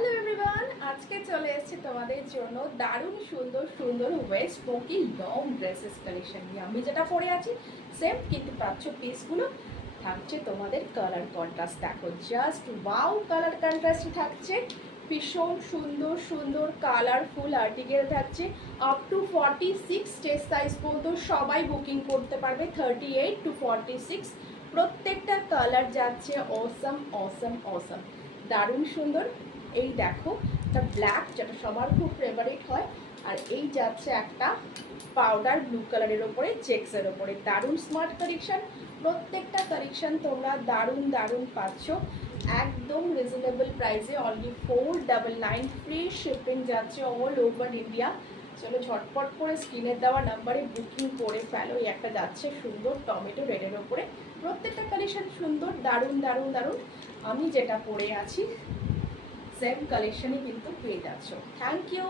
Hello everyone, আজকে চলে এসেছি তোমাদের জন্য দারুণ সুন্দর সুন্দর West smoky long dresses collection নিয়ে। আমি যেটা পরে আছি সেম, কিন্তু পাচ্ছ পিসগুলো থাকছে তোমাদের কালার কন্ট্রাস্ট। দেখো জাস্ট ওয়াও, কালার কন্ট্রাস্ট থাকছে, ভীষণ সুন্দর সুন্দর কালারফুল আর্টিকেল থাকছে। আপ টু 46 স্টেজ সাইজ পর্যন্ত সবাই বুকিং করতে পারবে। 38 to 46 প্রত্যেকটা কালার যাচ্ছে অসম অসম অসম, দারুণ সুন্দর। এই দেখো একটা ব্ল্যাক, যেটা সবার খুব ফেভারিট হয়, আর এই যাচ্ছে একটা পাউডার ব্লু কালারের ওপরে চেক্সের ওপরে। দারুণ স্মার্ট কালেকশন, প্রত্যেকটা কালেকশন তোমরা দারুণ দারুণ পাচ্ছ একদম রিজনেবল প্রাইসে। অনলি 499, ফ্রি শিপিং যাচ্ছে অল ওভার ইন্ডিয়া। চলো ঝটপট করে স্ক্রিনের দেওয়া নাম্বারে বুকিং করে ফেলো। এই একটা যাচ্ছে সুন্দর টমেটো রেডের ওপরে, প্রত্যেকটা কালেকশন সুন্দর, দারুণ দারুণ দারুণ। আমি যেটা পরে আছি সেম কালেকশনই কিন্তু পেয়ে যাচ্ছ। Thank you.